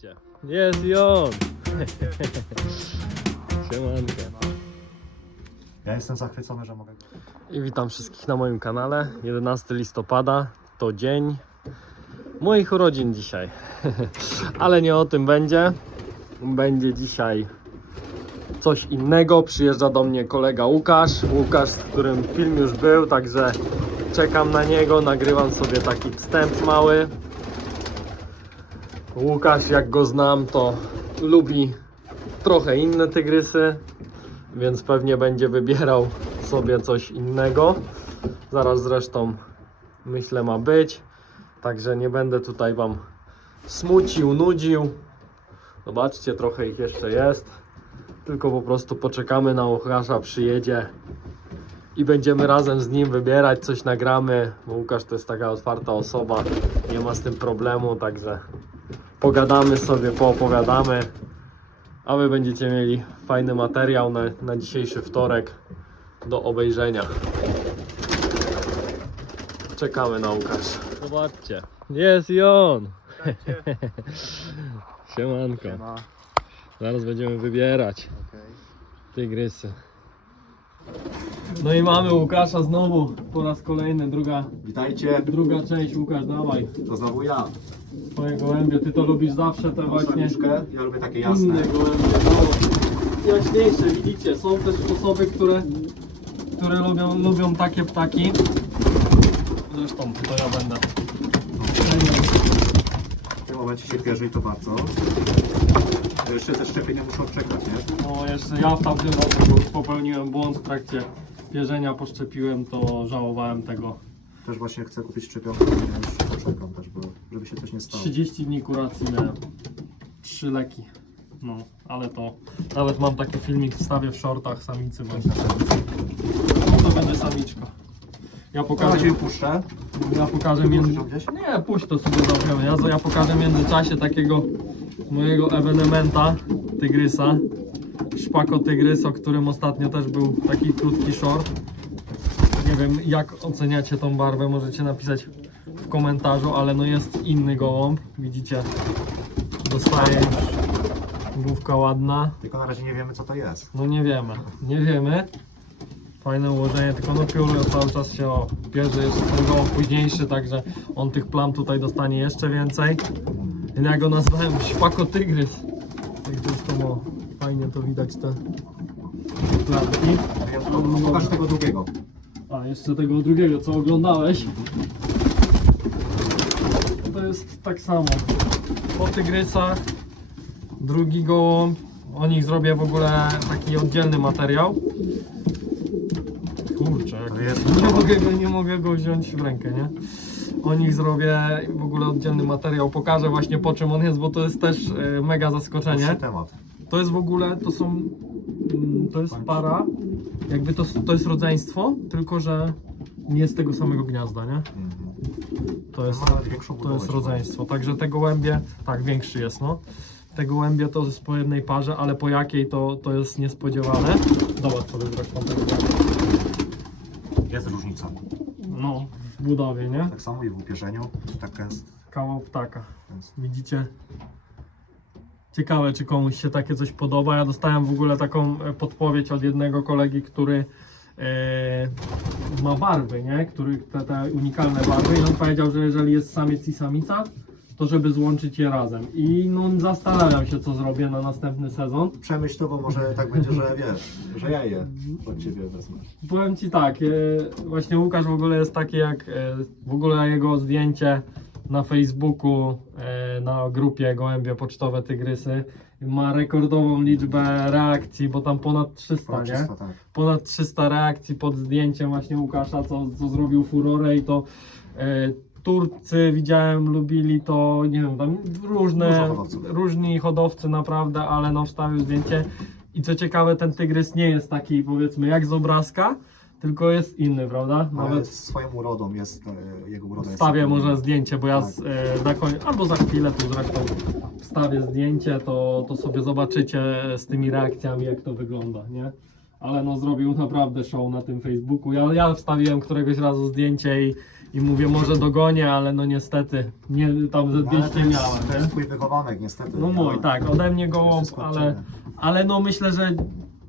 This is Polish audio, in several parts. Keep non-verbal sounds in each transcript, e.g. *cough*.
Zobaczcie, jest i on. *laughs* Siemanko. Ja jestem zachwycony, że mogę. I witam wszystkich na moim kanale. 11 listopada to dzień moich urodzin dzisiaj. *laughs* Ale nie o tym będzie. Będzie dzisiaj coś innego. Przyjeżdża do mnie kolega Łukasz. Łukasz, z którym film już był, także czekam na niego. Nagrywam sobie taki wstęp mały. Łukasz, jak go znam, to lubi trochę inne tygrysy, więc pewnie będzie wybierał sobie coś innego. Zaraz zresztą myślę ma być. Także nie będę tutaj Wam smucił, nudził. Zobaczcie, trochę ich jeszcze jest. Tylko po prostu poczekamy na Łukasza, przyjedzie i będziemy razem z nim wybierać, coś nagramy. Bo Łukasz to jest taka otwarta osoba, nie ma z tym problemu, także pogadamy sobie, poopowiadamy. A Wy będziecie mieli fajny materiał na, na dzisiejszy wtorek do obejrzenia. Czekamy na Łukasz. Zobaczcie, jest i on. *laughs* Siemanko. Zaraz będziemy wybierać tygrysy. No i mamy Łukasza znowu po raz kolejny, druga, Witajcie, druga część. Łukasz, dawaj to znowu ja. twoje gołębie. Ty to lubisz zawsze te właśnie Samiczkę, ja lubię takie jasne. inne gołębie. No, jaśniejsze, widzicie. Są też osoby, które, które lubią, lubią takie ptaki. Zresztą to ja będę. W tym momencie się pierze i to bardzo. Jeszcze te szczepienia muszą czekać, nie? No jeszcze ja w tamtym roku popełniłem błąd w trakcie pierzenia, poszczepiłem, to żałowałem tego. Też właśnie chcę kupić szczepionkę, ale już poczekam też, bo żeby się coś nie stało. 30 dni kuracji miałem. Trzy leki. No, ale to nawet mam taki filmik wstawię w shortach samicy właśnie. No to będzie samiczka. Ja Na pokażę, razie puszczę. ja pokażę między... Możesz ją gdzieś? Nie, puść to sobie zrobimy. Ja, ja pokażę w międzyczasie takiego mojego ewenementa tygrysa. Szpako tygrys, o którym ostatnio też był taki krótki short. Nie wiem jak oceniacie tą barwę, możecie napisać w komentarzu, ale no jest inny gołąb. Widzicie, dostaje już główka ładna. Tylko na razie nie wiemy co to jest. No nie wiemy, nie wiemy. Fajne ułożenie, tylko no pióro cały czas się o, bierze, jest ten gołąb późniejszy, także on tych plam tutaj dostanie jeszcze więcej. Ja go nazwałem Szpako Tygrys. Tak zresztą o, fajnie to widać te klatki. Ja tylko pokaż tego drugiego. A, jeszcze tego drugiego, co oglądałeś. To jest tak samo. Po tygrysach, drugi gołąb. O nich zrobię w ogóle taki oddzielny materiał. Kurczę, jak jest- nie, mogę go, nie mogę go wziąć w rękę, nie? O nich zrobię w ogóle oddzielny materiał. Pokażę właśnie po czym on jest, bo to jest też e, mega zaskoczenie. Temat. To jest w ogóle, to są, mm, to jest para, jakby to, to jest rodzeństwo, tylko że nie z tego samego gniazda, nie? Mhm. To jest, większą to jest rodzeństwo, także te gołębie, tak większy jest, no. Te gołębie to jest po jednej parze, ale po jakiej to, to jest niespodziewane. Zobacz sobie zresztą tego. Jest różnica. No, w budowie, nie? Tak samo i w upierzeniu. Tak jest. Kawał ptaka. Widzicie? Ciekawe, czy komuś się takie coś podoba. Ja dostałem w ogóle taką e, podpowiedź od jednego kolegi, który e, ma barwy, nie? Który, te, te unikalne barwy i on powiedział, że jeżeli jest samiec i samica, to żeby złączyć je razem. I no zastanawiam się, co zrobię na następny sezon. Przemyśl to, bo może tak będzie, że wiesz, że ja je od ciebie wezmę. Powiem Ci tak, e, właśnie Łukasz w ogóle jest taki jak w ogóle jego zdjęcie na Facebooku, e, na grupie Gołębie Pocztowe Tygrysy ma rekordową liczbę reakcji, bo tam ponad 300, nie? Czysto, tak. Ponad 300 reakcji pod zdjęciem właśnie Łukasza, co, co zrobił furorę i to e, Turcy widziałem, lubili to, nie wiem, tam różne, hodowców. różni hodowcy naprawdę, ale no wstawił zdjęcie i co ciekawe ten tygrys nie jest taki powiedzmy jak z obrazka, tylko jest inny, prawda? Nawet swoją urodą jest, e, jego uroda jest... wstawię może zdjęcie, bo ja Tak. z, e, na koniec, albo za chwilę tu zresztą wstawię zdjęcie, to, to sobie zobaczycie z tymi reakcjami jak to wygląda, nie? Ale no zrobił naprawdę show na tym Facebooku. Ja, ja wstawiłem któregoś razu zdjęcie i, I mówię, może dogonię, ale no niestety, nie, tam ze ale 200 to jest, miałem, to nie? jest twój wychowanek niestety. No mój, tak, ode mnie Wszystko ale, ale no myślę, że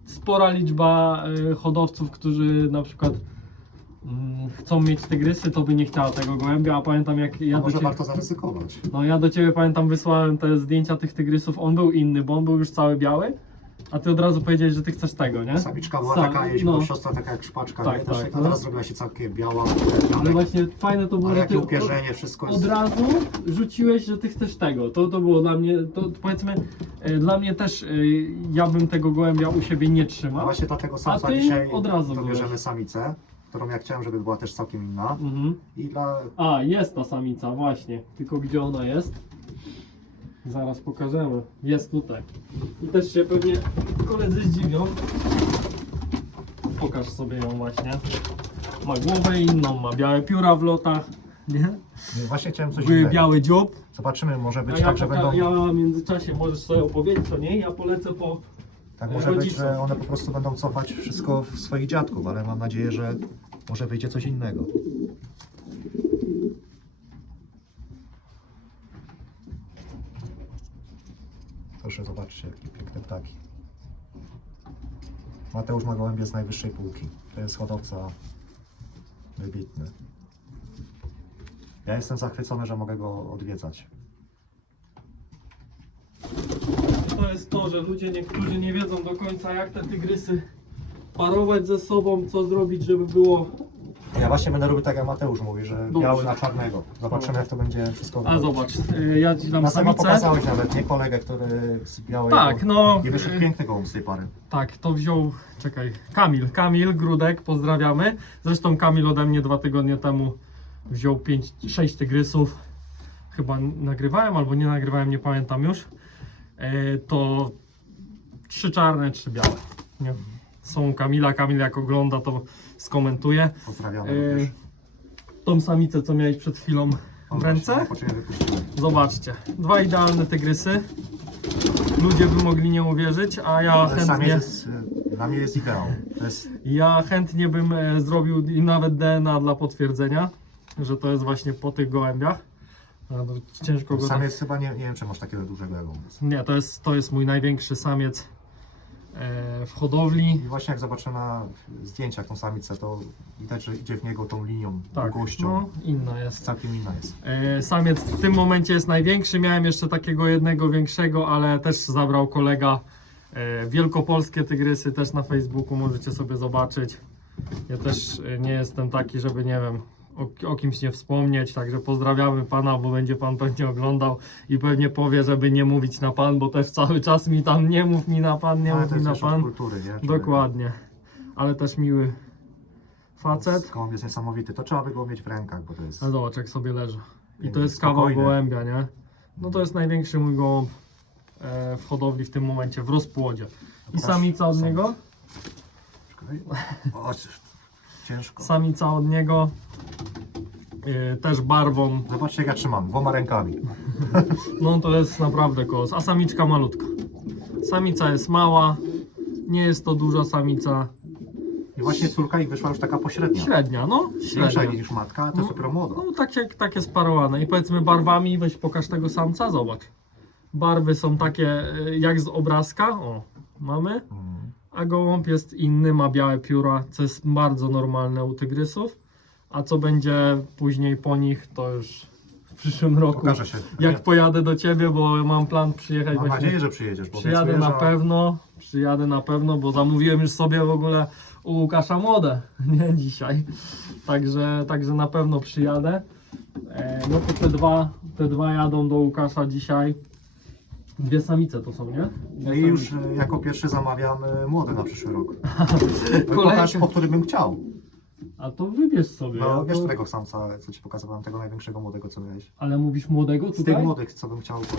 spora liczba y, hodowców, którzy na przykład mm, chcą mieć tygrysy, to by nie chciała tego gołębia, a pamiętam jak A ja do może ciebie, warto zaryzykować. no ja do ciebie pamiętam wysłałem te zdjęcia tych tygrysów, on był inny, bo on był już cały biały, a ty od razu powiedziałeś, że ty chcesz tego, nie? Samiczka była Sa- taka, jeździła no. siostra taka jak szpaczka, Tak, nie? Też, tak, no. teraz zrobiła się całkiem biała, Ale właśnie fajne to było, ale że jakie ty od, upierzenie, wszystko od jest... razu rzuciłeś, że ty chcesz tego. To, to było dla mnie, to powiedzmy, e, dla mnie też, e, ja bym tego gołębia u siebie nie A trzymał. właśnie dlatego samca ty dzisiaj od razu to byłeś. bierzemy samicę, którą ja chciałem, żeby była też całkiem inna. Mhm. I dla... A, jest ta samica, właśnie. Tylko gdzie ona jest? Zaraz pokażemy. Jest tutaj. I też się pewnie koledzy zdziwią. Pokaż sobie ją właśnie. Ma głowę inną, ma białe pióra w lotach, nie? Właśnie chciałem coś Były innego. biały dziób. Zobaczymy, może A być ja, tak, że poka- będą... ja w międzyczasie możesz sobie opowiedzieć to nie? Ja polecę po... Tak może być, rodziców. że one po prostu będą cofać wszystko w swoich dziadków, ale mam nadzieję, że może wyjdzie coś innego. Proszę zobaczcie, jakie piękne ptaki. Mateusz ma gołębie z najwyższej półki. To jest hodowca wybitny. Ja jestem zachwycony, że mogę go odwiedzać. To jest to, że ludzie niektórzy nie wiedzą do końca jak te tygrysy parować ze sobą, co zrobić, żeby było... Ja właśnie będę robił tak jak Mateusz mówi, że Dobrze. biały na czarnego. Zobaczymy jak to będzie wszystko A zobacz, y, ja ci dam Na sama samicę. pokazałeś nawet, nie kolegę, który z białego. Tak, no... I wyszedł y, piękny gołąb z tej pary. Tak, to wziął, czekaj, Kamil, Kamil Grudek, pozdrawiamy. Zresztą Kamil ode mnie dwa tygodnie temu wziął 5, 6 tygrysów. Chyba nagrywałem albo nie nagrywałem, nie pamiętam już. E, to trzy czarne, trzy białe. Nie? Są u Kamila, Kamil jak ogląda to skomentuje. Pozdrawiamy E, również. tą samicę, co miałeś przed chwilą w ręce. Zobaczcie, dwa idealne tygrysy. Ludzie by mogli nie uwierzyć, a ja Ale chętnie... jest, y, dla mnie jest ideał. Jest, Ja chętnie bym e, zrobił im nawet DNA dla potwierdzenia, że to jest właśnie po tych gołębiach. Ciężko go tak... samiec chyba nie, nie wiem, czy masz takiego dużego gołąbia. Nie, to jest, to jest mój największy samiec e, w hodowli. I właśnie jak zobaczę na zdjęciach tą samicę, to widać, że idzie w niego tą linią, Tak, długością. no, inna jest. Całkiem inna jest. E, samiec w tym momencie jest największy. Miałem jeszcze takiego jednego większego, ale też zabrał kolega. E, wielkopolskie tygrysy też na Facebooku możecie sobie zobaczyć. Ja też e, nie jestem taki, żeby nie wiem. O, o kimś nie wspomnieć, także pozdrawiamy pana, bo będzie pan pewnie oglądał i pewnie powie, żeby nie mówić na pan, bo też cały czas mi tam nie mów mi na pan, nie Ale mów mi na pan. kultury, nie? Dokładnie, ale też miły facet. Gołąb jest niesamowity. To trzeba by go mieć w rękach, bo to jest... Zobacz jak sobie leży. I to jest kawał spokojny. gołębia, nie? No to jest największy mój gołąb e, w hodowli w tym momencie, w rozpłodzie. I samica od niego? Ciężko. Samica od niego e, też barwą. Zobaczcie jak ja trzymam, dwoma rękami. *laughs* No to jest naprawdę kolos. A samiczka malutka. Samica jest mała, nie jest to duża samica. I właśnie córka ich wyszła już taka pośrednia. Średnia, no Większa średnia. niż matka, a to jest dopiero młoda. No takie, takie sparowane. I powiedzmy barwami, weź pokaż tego samca, zobacz. Barwy są takie e, jak z obrazka. O, mamy. Mm. A gołąb jest inny, ma białe pióra, co jest bardzo normalne u tygrysów. A co będzie później po nich, to już w przyszłym roku. Pokaże się. Jak pojadę do ciebie, bo mam plan przyjechać Mam właśnie. nadzieję, że przyjedziesz. Bo Przyjadę obiecuję, na że- pewno, przyjadę na pewno, bo zamówiłem już sobie w ogóle u Łukasza młode, *laughs* nie dzisiaj. Także, także na pewno przyjadę. E, no to te dwa, te dwa jadą do Łukasza dzisiaj. Dwie samice to są, nie? Dwie I już e, jako pierwszy zamawiamy młody na przyszły rok. *laughs* Kolejny. Pokaż, po którym bym chciał. A to wybierz sobie. No ja wiesz to... tego samca, co ci pokazywałem, tego największego młodego, co miałeś. Ale mówisz młodego Z tutaj? tych młodych, co bym chciał. Co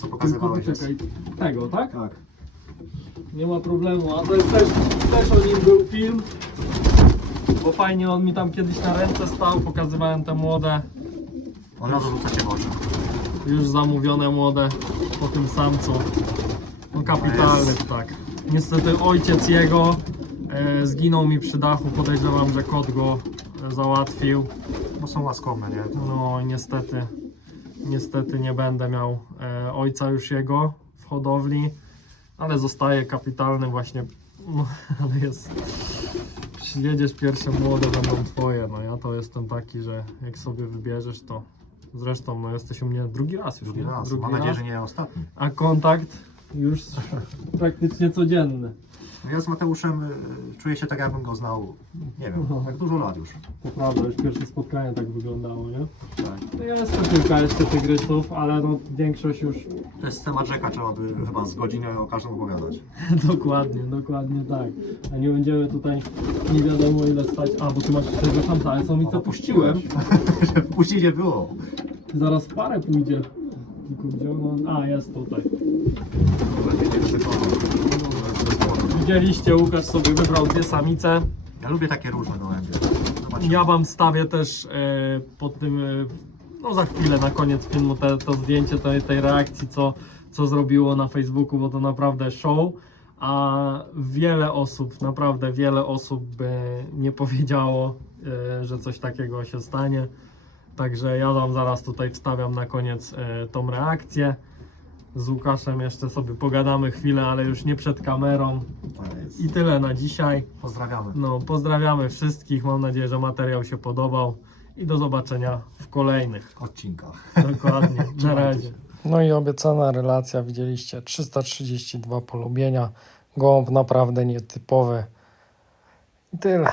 Tylko pokazywałeś. poczekaj, tego, tak? Tak. Nie ma problemu, a to jest też, też o nim był film. Bo fajnie on mi tam kiedyś na ręce stał, pokazywałem te młode, Od razu rzuca w oczy. już zamówione młode po tym samcu. No kapitalny Jest. tak. Niestety ojciec jego zginął mi przy dachu, podejrzewam, że kot go załatwił. Bo są łaskowne, nie? No niestety, niestety nie będę miał e, ojca już jego w hodowli, ale zostaje kapitalny właśnie, no, *laughs* ale jest, jedziesz pierwsze młode będą twoje, no ja to jestem taki, że jak sobie wybierzesz to, zresztą no jesteś u mnie drugi raz już, drugi nie? raz. Mam nadzieję, że nie ostatni. A kontakt już praktycznie codzienny. No Ja z Mateuszem y, czuję się tak, jakbym go znał, nie wiem, No. jak dużo lat już. To prawda, już pierwsze spotkanie tak wyglądało, nie? Tak. No jest to kilka jeszcze tygrysów, ale no większość już To jest temat rzeka, trzeba by chyba z godziny o każdym opowiadać. *laughs* Dokładnie, dokładnie tak. A nie będziemy tutaj nie wiadomo ile stać. A, bo tu masz tego szansa, ale co mi co puściłem. Puścić nie było. Zaraz parę pójdzie. Tylko gdzie on? A, jest tutaj. Widzieliście, Łukasz sobie wybrał dwie samice. Ja lubię takie różne gołębie. Ja wam wstawię też e, pod tym, e, no za chwilę na koniec filmu te, to zdjęcie tej, tej reakcji, co, co zrobiło na Facebooku, bo to naprawdę show. A wiele osób, naprawdę wiele osób by nie powiedziało, e, że coś takiego się stanie. Także ja wam zaraz tutaj wstawiam na koniec e, tą reakcję. Z Łukaszem jeszcze sobie pogadamy chwilę, ale już nie przed kamerą. Jest. I tyle na dzisiaj. Pozdrawiamy. No, pozdrawiamy wszystkich. Mam nadzieję, że materiał się podobał i do zobaczenia w kolejnych. Odcinkach. Dokładnie. *laughs* Na razie. No i obiecana relacja, widzieliście 332 polubienia. Gołąb naprawdę nietypowy. I tyle.